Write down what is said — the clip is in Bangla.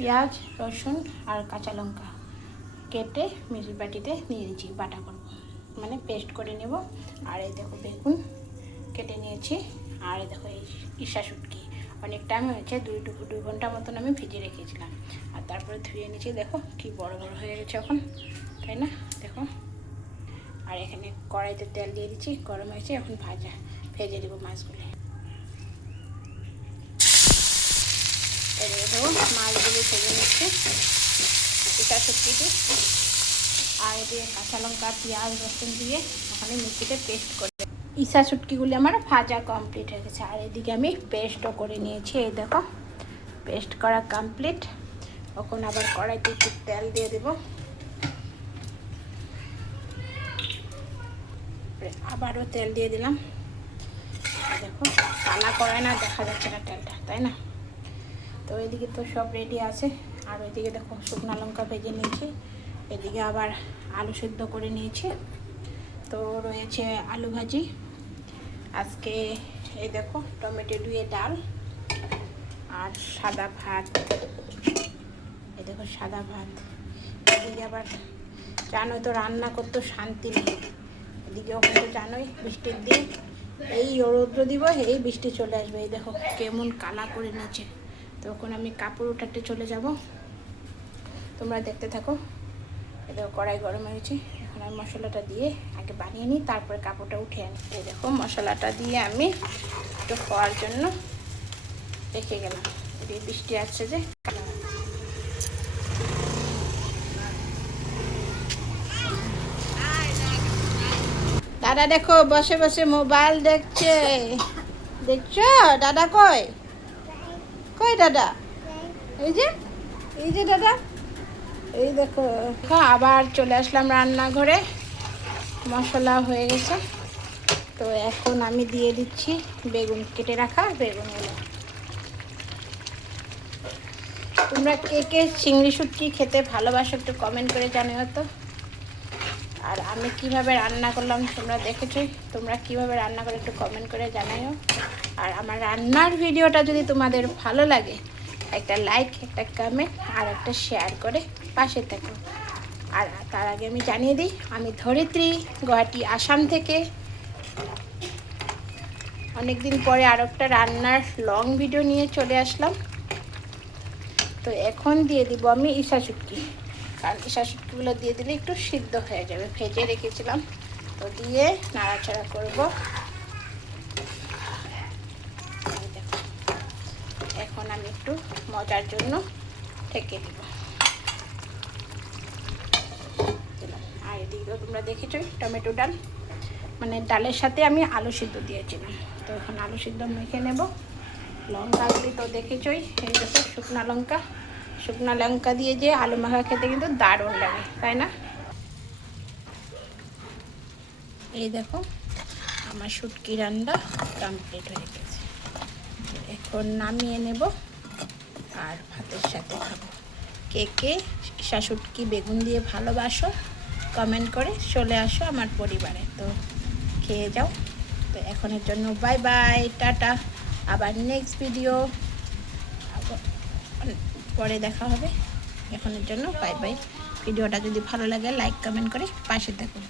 পেঁয়াজ, রসুন আর কাঁচা লঙ্কা কেটে মিক্সির বাটিতে নিয়ে দিচ্ছি, বাটা করব, মানে পেস্ট করে নেব। আর এই দেখো বেগুন কেটে নিয়েছি। আর এই দেখো এই ইসা শুটকি অনেক টাইম হয়েছে, 2 ঘন্টা মতন আমি ভিজিয়ে রেখেছিলাম। আর তারপরে ধুয়ে নিয়েছি, দেখো কি বড় বড় হয়ে গেছে এখন, তাই না? দেখো। আর এখানে কড়াইতে তেল দিয়ে দিচ্ছি, গরম হয়েছে, এখন ভেজে দেবো মাছগুলি। দেবো মাছগুলি ভেজে নিচ্ছি ইসা শুটকিটি। আর দিয়ে কাঁচা লঙ্কা, পেঁয়াজ, রসুন দিয়ে ওখানে মিক্সিতে পেস্ট করে ইসা শুটকিগুলি আমার ভাজা কমপ্লিট হয়ে গেছে। আর এদিকে আমি পেস্টও করে নিয়েছি, এই দেখো পেস্ট করা কমপ্লিট। এখন আবার কড়াইতে একটু তেল দিয়ে দেব, আবারও তেল দিয়ে দিলাম। দেখো কালা কড়াই না, দেখা যাচ্ছে না তেলটা, তাই না? তো এদিকে তো সব রেডি আছে। আর ওইদিকে দেখো শুকনো লঙ্কা ভেজে নিয়েছি, এদিকে আবার আলু সিদ্ধ করে নিয়েছি। তো রয়েছে আলু ভাজি আজকে। এই দেখো টমেটো দিয়ে ডাল আর সাদা ভাত, এই দেখো সাদা ভাত। এদিকে আবার জানোই তো রান্না করতে শান্তি নেই, এদিকে ওখানে তো জানোই বৃষ্টির দিন, এই রৌদ্র দিব এই বৃষ্টি চলে আসবে। এই দেখো কেমন কালা করে নিচে। তখন আমি কাপড় উঠাতে চলে যাব, তোমরা দেখতে থাকো। এই দেখো কড়াই গরম হয়েছে, এখন আমি মশলাটা দিয়ে আগে বানিয়ে নিই, তারপরে কাপড়টা উঠে আনি। এই দেখো মশলাটা দিয়ে আমি একটু খাওয়ার জন্য রেখে গেলাম। এদিকে বৃষ্টি আসছে যে, দাদা দেখো বসে বসে মোবাইল দেখছে, দেখছো? দাদা কই কই দাদা? এই যে দাদা, এই দেখো। আবার চলে আসলাম রান্নাঘরে, মশলা হয়ে গেছে। তো এখন আমি দিয়ে দিচ্ছি বেগুন, কেটে রাখা বেগুনগুলো। তোমরা কে কে চিংড়ি শুটকি খেতে ভালোবাসো একটু কমেন্ট করে জানিও তো। আর আমি কিভাবে রান্না করলাম তোমরা দেখেছোই, তোমরা কিভাবে রান্না করে একটু কমেন্ট করে জানাইও। আর আমার রান্নার ভিডিওটা যদি তোমাদের ভালো লাগে, একটা লাইক, একটা কমেন্ট আর একটা শেয়ার করে পাশে থাকো। আর তার আগে আমি জানিয়ে দিই, আমি ধরিত্রী, গুয়াহাটি, আসাম থেকে অনেকদিন পরে আর একটা রান্নার লং ভিডিও নিয়ে চলে আসলাম। তো এখন দিয়ে দিব আমি ইসা শুটকি, কারণ ইসা শুটকিগুলো দিয়ে দিলে একটু সিদ্ধ হয়ে যাবে, ভেজে রেখেছিলাম। তো দিয়ে নাড়াচাড়া করব। এখন আমি একটু মজার জন্য ঢেকে দিব। আর এদিকেও তোমরা দেখেছোই টমেটো ডাল, মানে ডালের সাথে আমি আলু সিদ্ধ দিয়েছিলাম। তো এখন আলু সিদ্ধ মেখে নেব। লঙ্কাগুলি তো দেখেছোই, এই দেখো শুকনো লঙ্কা দিয়ে যে আলু মাখা খেতে কিন্তু দারুণ লাগে, তাই না? এই দেখো আমার শুটকি রান্না কমপ্লিট হয়ে গেছে। এখন নামিয়ে নেব আর ভাতের সাথে খাবো। কে কে ইসা শুটকি বেগুন দিয়ে ভালোবাসো কমেন্ট করে চলে আসো আমার পরিবারে, তো খেয়ে যাও। তো এখনের জন্য বাই বাই, টাটা। আবার নেক্সট ভিডিও পরে দেখা হবে। এখনের জন্য বাই বাই। ভিডিওটা যদি ভালো লাগে লাইক কমেন্ট করে পাশে থাকুন।